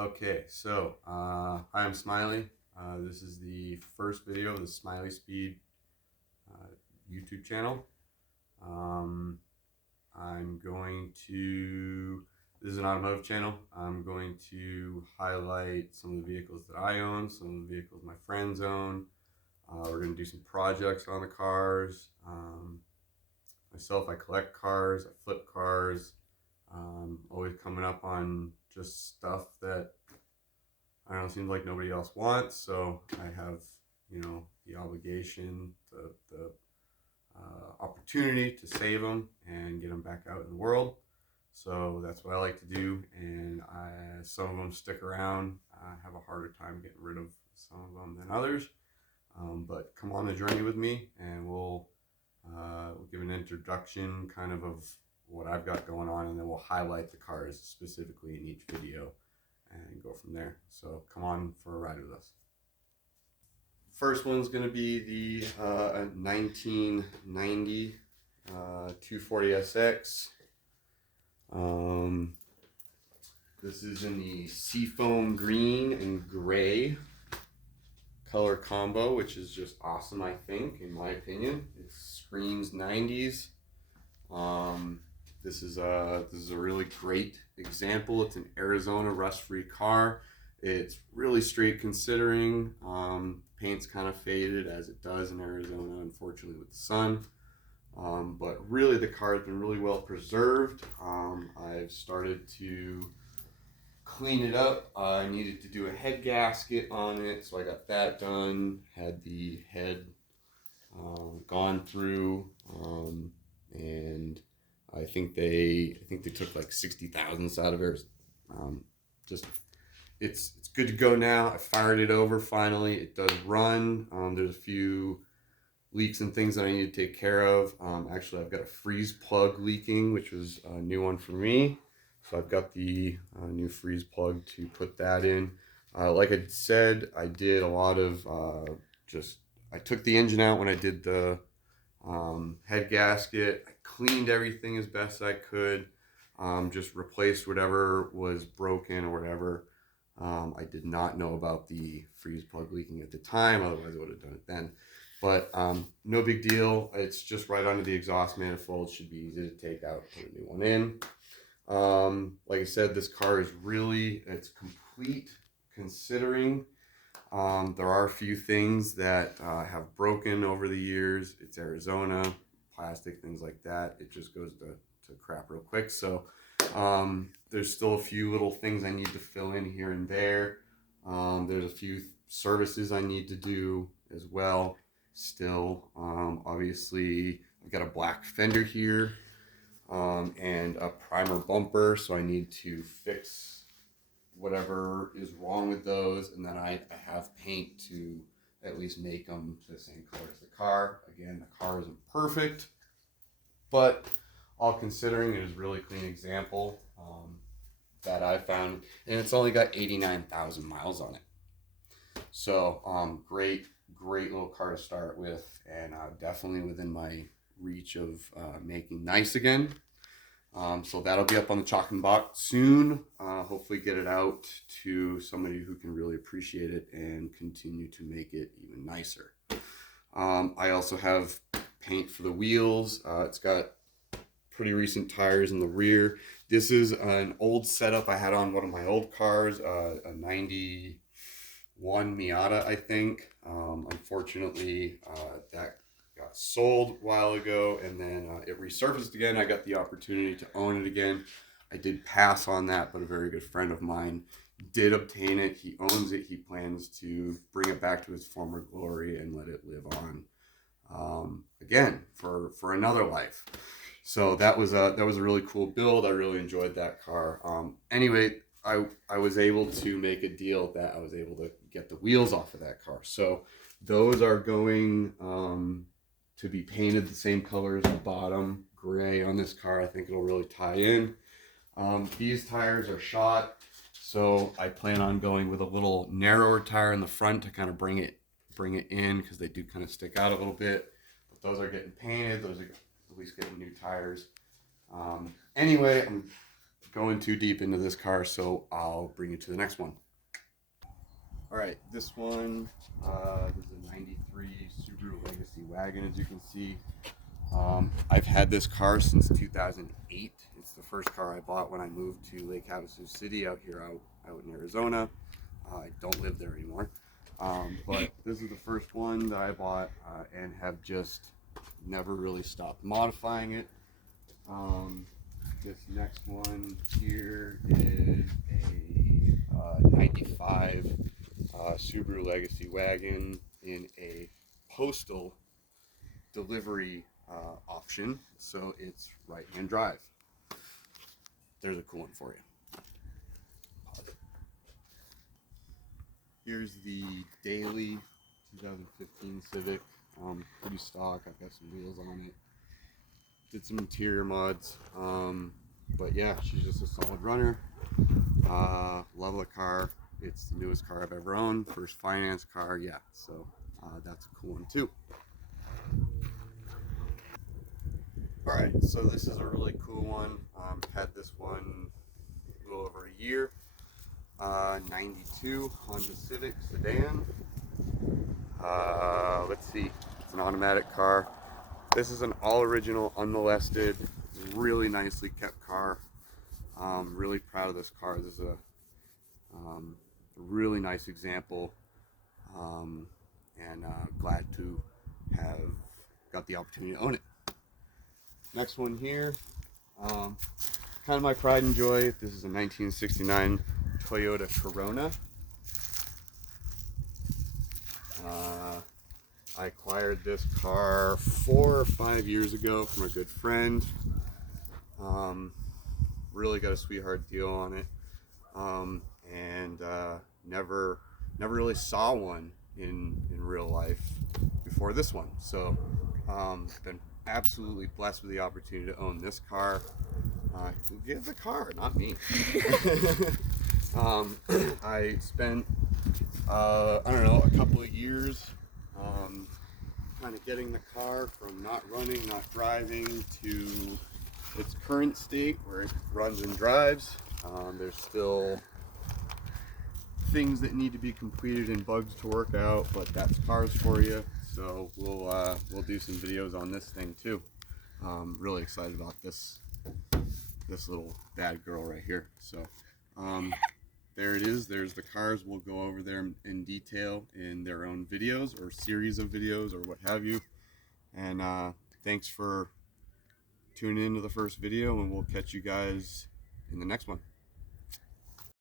Okay, so hi, I'm Smiley. This is the first video of the SmileySpeed YouTube channel. Um, I'm going to, this is an automotive channel. I'm going to highlight some of the vehicles that I own, some of the vehicles my friends own. We're going to do some projects on the cars. Myself, I collect cars, I flip cars. Always coming up on just stuff that I don't know, seems like nobody else wants, so I have, the obligation, the opportunity to save them and get them back out in the world. So that's what I like to do, and some of them stick around. I have a harder time getting rid of some of them than others, but come on the journey with me, and we'll give an introduction of what I've got going on, and then we'll highlight the cars specifically in each video and go from there. So come on for a ride with us. First one's going to be the 1990 240SX. This is in the seafoam green and gray color combo, which is just awesome, I think, in my opinion. It screams 90s. This is a really great example. It's an Arizona rust-free car. It's really straight considering. Paint's kind of faded, as it does in Arizona, unfortunately, with the sun. But really, the car has been really well preserved. I've started to clean it up. I needed to do a head gasket on it, so I got that done. Had the head gone through, and I think they took like 60 thousandths out of it. It's good to go now. I fired it over finally. It does run. There's a few leaks and things that I need to take care of. Actually, I've got a freeze plug leaking, which was a new one for me. So I've got the new freeze plug to put that in. Like I said, I did a lot of I took the engine out when I did the head gasket. I cleaned everything as best I could. Just replaced whatever was broken or whatever. I did not know about the freeze plug leaking at the time, otherwise I would have done it then. But no big deal. It's just right under the exhaust manifold. Should be easy to take out, put a new one in. Like I said, this car is it's complete considering. There are a few things that have broken over the years. It's Arizona, plastic, things like that. It just goes to crap real quick. So there's still a few little things I need to fill in here and there. There's a few services I need to do as well. Still, obviously, I've got a black fender here and a primer bumper, so I need to fix whatever is wrong with those, and then I have paint to at least make them the same color as the car. Again, the car isn't perfect, but all considering, it is a really clean example that I found, and it's only got 89,000 miles on it. So great little car to start with, and definitely within my reach of making nice again. So that'll be up on the chopping block soon. Hopefully get it out to somebody who can really appreciate it and continue to make it even nicer. I also have paint for the wheels. It's got pretty recent tires in the rear. This is an old setup I had on one of my old cars, a 91 Miata, I think. Unfortunately, that got sold a while ago, and then it resurfaced again. I got the opportunity to own it again. I did pass on that, but a very good friend of mine did obtain it. He owns it. He plans to bring it back to its former glory and let it live on again for another life. So that was a really cool build. I really enjoyed that car. Anyway, I was able to make a deal that I was able to get the wheels off of that car. So those are going to be painted the same color as the bottom, gray on this car. I think it'll really tie in. These tires are shot, so I plan on going with a little narrower tire in the front to kind of bring it in, because they do kind of stick out a little bit. But those are getting painted. Those are at least getting new tires. Anyway, I'm going too deep into this car, so I'll bring you to the next one. All right, this one, this is a 93 Subaru Legacy wagon, as you can see. I've had this car since 2008. It's the first car I bought when I moved to Lake Havasu City out in Arizona. I don't live there anymore. But this is the first one that I bought and have just never really stopped modifying it. This next one here is a 95 Subaru Legacy wagon in a postal delivery option, so it's right-hand drive. There's a cool one for you. Here's the daily 2015 Civic, pretty stock. I've got some wheels on it. Did some interior mods, but yeah, she's just a solid runner. Love the car. It's the newest car I've ever owned, first finance car, yeah, so that's a cool one too. Alright, so this is a really cool one. Had this one a little over a year. 92 Honda Civic sedan. Let's see, it's an automatic car. This is an all original, unmolested, really nicely kept car. Really proud of this car. This is a really nice example, and glad to have got the opportunity to own it. Next one here, kind of my pride and joy. This is a 1969 Toyota Corona. I acquired this car 4 or 5 years ago from a good friend. Really got a sweetheart deal on it, and never really saw one in real life before this one. So been absolutely blessed with the opportunity to own this car. Give the car, not me. I spent I don't know, a couple of years kind of getting the car from not running, not driving, to its current state where it runs and drives. There's still things that need to be completed and bugs to work out, but that's cars for you. So we'll do some videos on this thing too. Really excited about this little bad girl right here. So there it is. There's the cars. We'll go over them in detail in their own videos or series of videos or what have you. And thanks for tuning into the first video, and we'll catch you guys in the next one.